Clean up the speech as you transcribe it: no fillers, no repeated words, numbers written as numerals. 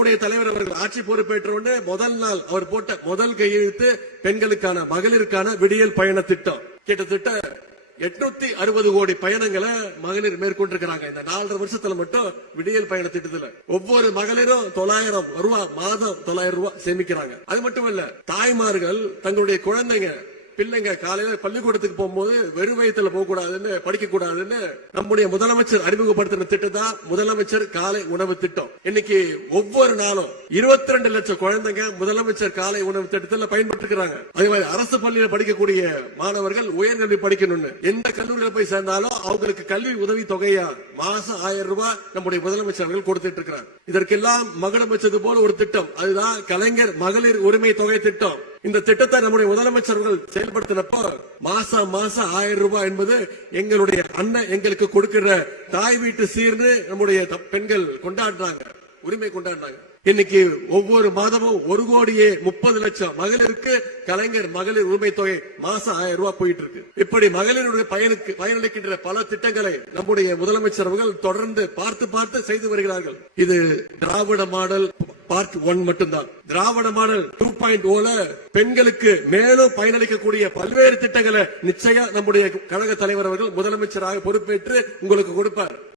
நம்முடைய தலைவர் அவர்கள் ஆட்சி பொறுப்பேற்ற உடனே முதல் நாள் அவர் போட்ட முதல் கையெழுத்து பெண்களுக்கான மகளிருக்கான விடியல் பயண திட்டம். கிட்டத்தட்ட 860 கோடி பயணங்களை மகளிர் மேற்கொண்டிருக்கிறாங்க. இந்த 4.5 வருஷத்துல மட்டும் விடியல் பயண திட்டத்துல ஒவ்வொரு மகளிரும் 900 ரூபாய் மாதம் 900 ரூபாய் சேமிக்கிறாங்க. அது மட்டும் இல்ல, தாய்மார்கள் தங்களுடைய குழந்தைங்க பிள்ளைங்க காலையில பள்ளிக்கூடத்துக்கு போகும்போது வெறும் வயிற்றுல போக கூடாதுன்னு, படிக்க கூடாதுன்னு நம்முடைய முதலமைச்சர் அறிமுகப்படுத்தின திட்டம் தான் முதலமைச்சர் காலை உணவு திட்டம். இன்னைக்கு ஒவ்வொரு நாளும் 22 லட்சம் குழந்தைங்க முதலமைச்சர் காலை உணவு திட்டத்தில் பயன்படுத்திக்கிறாங்க. அதே மாதிரி அரசு பள்ளியில் படிக்கக்கூடிய மாணவர்கள் உயர்கல்வி படிக்கணும்னு எந்த கல்லூரியில போய் சேர்ந்தாலும் அவங்களுக்கு கல்வி உதவி தொகையா மாசம் 1000 ரூபாய் நம்முடைய முதலமைச்சர்கள் கொடுத்துட்டு இருக்கிறார். இதற்கெல்லாம் மகளமைச்சது போல ஒரு திட்டம், அதுதான் கலைஞர் மகளிர் உரிமை தொகை திட்டம். இந்த திட்டத்தை நம்முடைய முதலமைச்சர்கள் செயல்படுத்தினப்போ மாசம் 1000 ரூபாய் என்பது எங்களுடைய அண்ணன் எங்களுக்கு கொடுக்கிற தாய் வீட்டு சீர்னு நம்முடைய பெண்கள் கொண்டாடுறாங்க, உரிமை கொண்டாடுறாங்க. இன்னைக்கு ஒவ்வொரு மாதமும் 1,30,00,000 மகளிருக்கு கலைஞர் மகளிர் உரிமை தொகை மாசம் 1000 ரூபாய் போயிட்டு இருக்கு. இப்படி மகளிருடைய பயனளிக்கின்ற பல திட்டங்களை நம்முடைய முதலமைச்சர் அவர்கள் தொடர்ந்து பார்த்து செய்து வருகிறார்கள். இது திராவிட மாடல் பார்ட் 1 மட்டும்தான். திராவிட மாடல் 2.0 பெண்களுக்கு மேலும் பயனளிக்கக்கூடிய பல்வேறு திட்டங்களை நிச்சயம் நம்முடைய கழக தலைவர் அவர்கள் முதலமைச்சராக பொறுப்பேற்று உங்களுக்கு கொடுப்பார்.